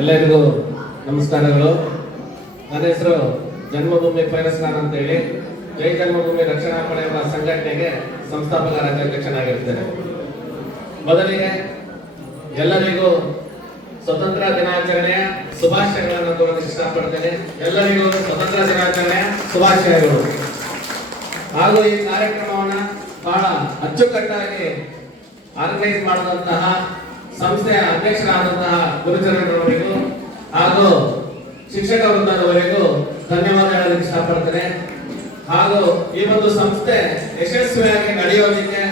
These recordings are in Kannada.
ಎಲ್ಲರಿಗೂ ನಮಸ್ಕಾರಗಳು. ನನ್ನ ಹೆಸರು ಜನ್ಮಭೂಮಿ ಫೈನಾನ್ಸ್ ಖಾನ್ ಅಂತ ಹೇಳಿ, ಜೈ ಜನ್ಮಭೂಮಿ ರಕ್ಷಣಾ ಪಡೆ ಎಂಬ ಸಂಘಟನೆಗೆ ಸಂಸ್ಥಾಪಕ ಅಧ್ಯಕ್ಷನಾಗಿರ್ತೇನೆ ಮೊದಲಿಗೆ ಎಲ್ಲರಿಗೂ ಸ್ವತಂತ್ರ ದಿನಾಚರಣೆಯ ಶುಭಾಶಯಗಳನ್ನು ತೋರಿಸಿ ಇಷ್ಟಪಡ್ತೇನೆ ಎಲ್ಲರಿಗೂ ಸ್ವತಂತ್ರ ದಿನಾಚರಣೆಯ ಶುಭಾಶಯಗಳು. ಹಾಗೂ ಈ ಕಾರ್ಯಕ್ರಮವನ್ನು ಬಹಳ ಅಚ್ಚುಕಟ್ಟಾಗಿ ಆರ್ಗನೈಸ್ ಮಾಡಿದಂತಹ ಸಂಸ್ಥೆಯ ಅಧ್ಯಕ್ಷರಾದಂತಹ ಗುರುಚರಣರವರಿಗೂ ಹಾಗೂ ಶಿಕ್ಷಕ ವೃಂದದವರಿಗೂ ಧನ್ಯವಾದ ಹೇಳಲಿಕ್ಕೆ ಇಷ್ಟಪಡ್ತೇನೆ. ಹಾಗೂ ಈ ಒಂದು ಸಂಸ್ಥೆ ಯಶಸ್ವಿಯಾಗಿ ನಡೆಯೋದಕ್ಕೆ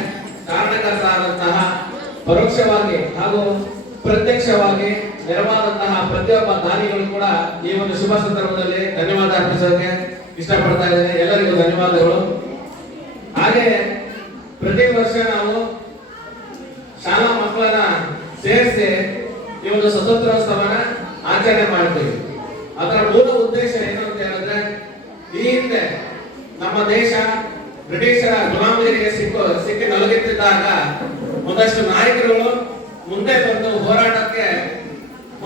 ಕಾರಣಕರ್ತರಾದಂತಹ ಪರೋಕ್ಷವಾಗಿ ಹಾಗೂ ಪ್ರತ್ಯಕ್ಷವಾಗಿ ನೆರವಾದಂತಹ ಪ್ರತಿಯೊಬ್ಬ ದಾನಿಗಳು ಕೂಡ ಈ ಒಂದು ಶುಭ ಸಂದರ್ಭದಲ್ಲಿ ಧನ್ಯವಾದ ಅರ್ಪಿಸೋಕೆ ಇಷ್ಟಪಡ್ತಾ ಇದ್ದೇನೆ. ಎಲ್ಲರಿಗೂ ಧನ್ಯವಾದಗಳು. ಹಾಗೆ ಪ್ರತಿ ವರ್ಷ ನಾವು ಶಾಲಾ ಸೇರಿಸಿ ಈ ಒಂದು ಸ್ವತಂತ್ರೋತ್ಸವನ ಆಚರಣೆ ಮಾಡ್ತೀವಿ. ಅದರ ಮೂಲ ಉದ್ದೇಶ ಏನು ಅಂತ ಹೇಳಿದ್ರೆ, ಈ ಹಿಂದೆ ನಮ್ಮ ದೇಶ ಬ್ರಿಟಿಷರ ಗುಲಾಮಗಿರಿಗೆ ಸಿಕ್ಕು, ಸಿಕ್ಕಿ ನಲುಗುತ್ತಿದ್ದಾಗ ಒಂದಷ್ಟು ನಾಯಕರುಗಳು ಮುಂದೆ ಬಂದು ಹೋರಾಟಕ್ಕೆ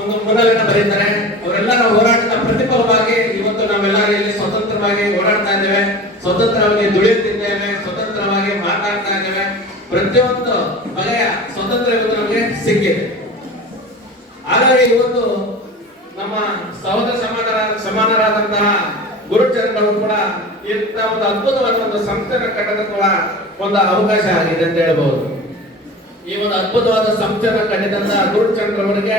ಒಂದು ಮುನ್ನಲೆಯನ್ನು ಬರೀತಾರೆ. ಅವರೆಲ್ಲರ ಹೋರಾಟದ ಪ್ರತಿಫಲವಾಗಿ ಇವತ್ತು ನಾವೆಲ್ಲರೂ ಇಲ್ಲಿ ಸ್ವತಂತ್ರವಾಗಿ ಓಡಾಡ್ತಾ ಇದ್ದೇವೆ. ಸ್ವತಂತ್ರವಾಗಿ ದುಡಿಯುತ್ತಿದ್ದೇವೆ. ಸ್ವತಂತ್ರವಾಗಿ ಮಾತಾಡ್ತಾ ಇದ್ದೇವೆ. ಪ್ರತಿಯೊಂದು ಬಗೆಯ ಸ್ವತಂತ್ರ ಇವತ್ತು ಸಿಕ್ಕಿದೆ ಹಾಗಾಗಿ ಇವತ್ತು ನಮ್ಮ ಸಹೋದರ ಸಮಾನರ ಸಮಾನರಾದಂತಹ ಗುರುಚರಣರು ಕೂಡ ಇಂಥ ಒಂದು ಅದ್ಭುತವಾದ ಒಂದು ಸಂಸ್ಥೆನ ಕಟ್ಟದ ಕೂಡ ಒಂದು ಅವಕಾಶ ಆಗಿದೆ ಅಂತ ಹೇಳಬಹುದು ಈ ಒಂದು ಅದ್ಭುತವಾದ ಸಂಸ್ಥೆಯನ್ನು ಕಟ್ಟಿದಂತಹ ಗುರುಚಂದ್ರವರಿಗೆ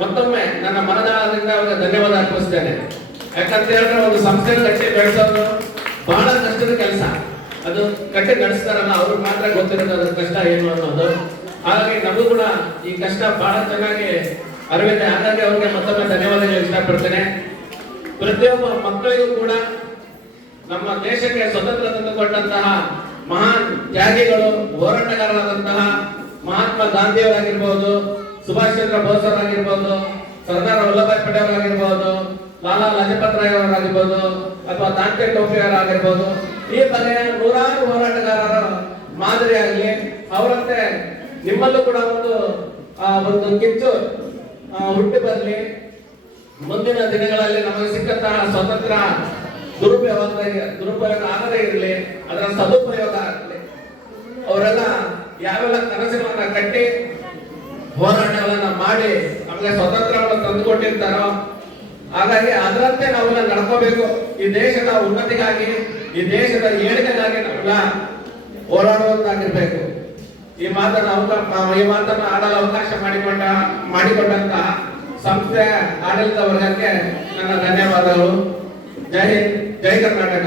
ಮತ್ತೊಮ್ಮೆ ನನ್ನ ಮನದಾಳದಿಂದ ಅವರಿಗೆ ಧನ್ಯವಾದ ಅರ್ಪಿಸ್ತೇನೆ. ಯಾಕಂತ ಹೇಳಿದ್ರೆ ಒಂದು ಸಂಸ್ಥೆ ಕಟ್ಟಿ ಬೆಳೆಸೋದು ಬಹಳ ಕಷ್ಟದ ಕೆಲಸ. ಅದು ಕಟ್ಟಿ ನಡೆಸ್ತಾರಲ್ಲ, ಅವ್ರಿಗೆ ಮಾತ್ರ ಗೊತ್ತಿರೋದು ಅದ್ರ ಕಷ್ಟ ಏನು ಅನ್ನೋದು. ಹಾಗಾಗಿ ನಮಗೂ ಕೂಡ ಈ ಕಷ್ಟ ಬಹಳ ಚೆನ್ನಾಗಿ ಅರಿವಿದೆ, ಹಾಗಾಗಿ ಅವ್ರಿಗೆ ಮತ್ತೊಮ್ಮೆ ಧನ್ಯವಾದ ಹೇಳಕ್ ಇಷ್ಟಪಡ್ತೇನೆ. ಪ್ರತಿಯೊಬ್ಬ ಮಕ್ಕಳಿಗೂ ಕೂಡ ನಮ್ಮ ದೇಶಕ್ಕೆ ಸ್ವತಂತ್ರ ತಂದುಕೊಟ್ಟಂತಹ ಮಹಾನ್ ತ್ಯಾಗಿಗಳು, ಹೋರಾಟಗಾರರಾದಂತಹ ಮಹಾತ್ಮ ಗಾಂಧಿಯವರಾಗಿರ್ಬೋದು, ಸುಭಾಷ್ ಚಂದ್ರ ಬೋಸ್ ಅವರಾಗಿರ್ಬೋದು, ಸರ್ದಾರ್ ವಲ್ಲಭಾಯ್ ಪಟೇಲ್ ಅವರಾಗಿರ್ಬೋದು, ಲಾಲಾ ಲಜಪತ್ ರಾಯ್ ಅವರಾಗಿರ್ಬೋದು, ಅಥವಾ ತಾಂತೆ ಟೋಪಿ ಅವರಾಗಿರ್ಬೋದು, ಈ ಬಗೆಯ ನೂರಾರು ಹೋರಾಟಗಾರರ ಮಾದರಿಯಾಗಲಿ, ಅವರಂತೆ ನಿಮ್ಮಲ್ಲೂ ಕೂಡ ಒಂದು ಆ, ಒಂದು ಕಿಚ್ಚು ಹುಟ್ಟಿ ಬರಲಿ. ಮುಂದಿನ ದಿನಗಳಲ್ಲಿ ನಮಗೆ ಸಿಕ್ಕಂತಹ ಸ್ವತಂತ್ರ ದುರುಪಯೋಗ ದುರುಪಯೋಗ ಆಗದೇ ಇರಲಿ ಅದರ ಸದುಪಯೋಗ ಆಗಲಿ. ಅವರೆಲ್ಲ ಯಾವೆಲ್ಲ ಕನಸುಗಳನ್ನ ಕಟ್ಟಿ ಹೋರಾಟಗಳನ್ನ ಮಾಡಿ ನಮಗೆ ಸ್ವತಂತ್ರವನ್ನು ತಂದುಕೊಟ್ಟಿರ್ತಾರೋ ಹಾಗಾಗಿ ಅದರಂತೆ ನಾವೆಲ್ಲ ನಡ್ಕೋಬೇಕು. ಈ ದೇಶದ ಉನ್ನತಿಗಾಗಿ ಈ ದೇಶದ ಏಳಿಗೆಗಾಗಿ ನಾವೆಲ್ಲ ಹೋರಾಡುವಂತಾಗಿರ್ಬೇಕು. ಈ ಮಾತನ್ನು ಅವಕಾಶ ಈ ಮಾತನ್ನು ಆಡಲು ಅವಕಾಶ ಮಾಡಿಕೊಂಡ ಮಾಡಿಕೊಂಡಂತ ಸಂಸ್ಥೆ ಆಡಳಿತ ವರ್ಗಕ್ಕೆ ನನ್ನ ಧನ್ಯವಾದಗಳು. ಜೈ ಜೈ ಕರ್ನಾಟಕ.